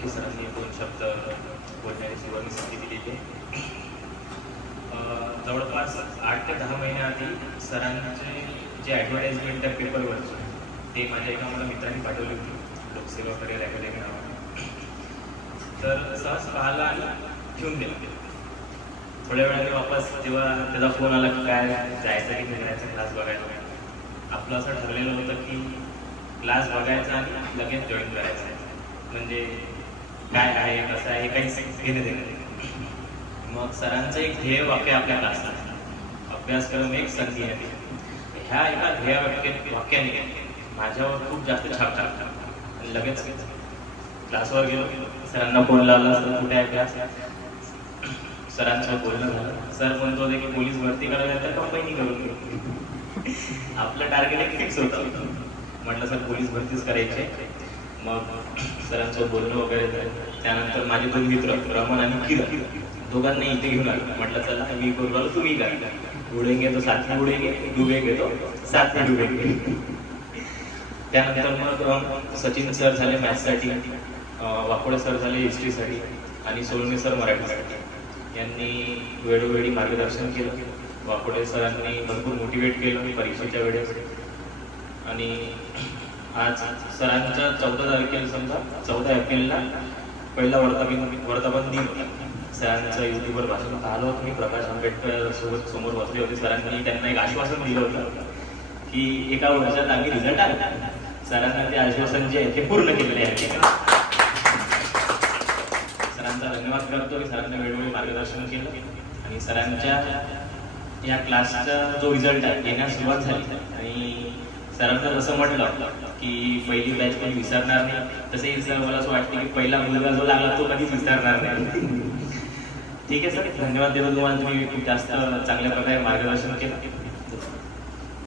की सरांनी दोन शब्द बोलण्याची वर्ण संधी आहे. जवळपास आठ ते दहा महिन्याआधी सरांचे जे ॲडव्हर्टाईजमेंट त्या पेपरवरचे ते माझ्या एका मला मित्रांनी पाठवली होती लोकसेवा करेल अकॅडमी नावाने. तर सहज पाहायला आणि ठेवून दिला थोड्या वेळाने वापस जेव्हा त्याचा फोन आला की काय जायचं की नाही क्लास बघायला आपलं असं ठरलेलं होतं की क्लास बघायचा आणि लगेच जॉईन करायचा म्हणजे काय आहे कसं आहे हे काही घेणे देणे मग सरांचं एक ध्येय वाक्य आपल्या क्लासला अभ्यासक्रम एक संधी आहे. ह्या एका ध्येय वाक्य वाक्याने माझ्यावर खूप जास्त छाप टाकतात. आणि लगेच क्लासवर गेलो. सरांना फोन लावला सर कुठे अभ्यास? सरांचं बोलणं झालं. सर म्हणतो होते की पोलीस भरती करायला तर कंपनी करून? घेऊ आपलं टार्गेट एक फिक्स होतं. म्हटलं सर पोलीस भरतीच करायची मग सरांचं बोलणं वगैरे झालं त्यानंतर माझे दोन मित्र रमण आणि किरण दोघांना इथे घेऊन आलो. म्हटलं चला मी करू आलो. तुम्ही काय उडेंगे तो साथ उडे उडेंगे डुबे घेतो. सात में डुबेंगे त्यानंतर मग सचिन सर झाले मॅथ्ससाठी वाकोडे सर झाले हिस्ट्रीसाठी आणि सोळमे सर मराठीसाठी. यांनी वेळोवेळी मार्गदर्शन केलं. वाकोडे सरांनी भरपूर मोटिवेट केलं परीक्षेच्या वेळेस. आणि आज सरांच्या चौदा तारखेला समजा चौदा एप्रिलला पहिला वर्धापन वर्धापन दिन होता सरांचं युट्यूबवर भाषण पाहिलं होतं मी प्रकाश आंबेडकर सोबत समोर बसले होते. सरांनी त्यांना एक आश्वासन दिलं होतं की एका वर्षात आम्ही रिझल्ट आला. सरांना ते आश्वासन जे आहे ते पूर्ण केलेले आहे. सरांचा धन्यवाद करतो की सरांना वेळोवेळी मार्गदर्शन केलं. आणि सरांच्या या क्लासचा जो रिझल्ट आहे येण्यास सुरुवात झाली. आणि सरांना जसं म्हटलं की पहिली बॅच कोणी विसरणार नाही. तसेही सर मला असं वाटतं की पहिला मुलगा जो लागला तो कधीच विसरणार नाही. ठीक आहे सर धन्यवाद देतो तुम्हाला. तुम्ही खूप जास्त चांगल्या प्रकारे मार्गदर्शन केलं.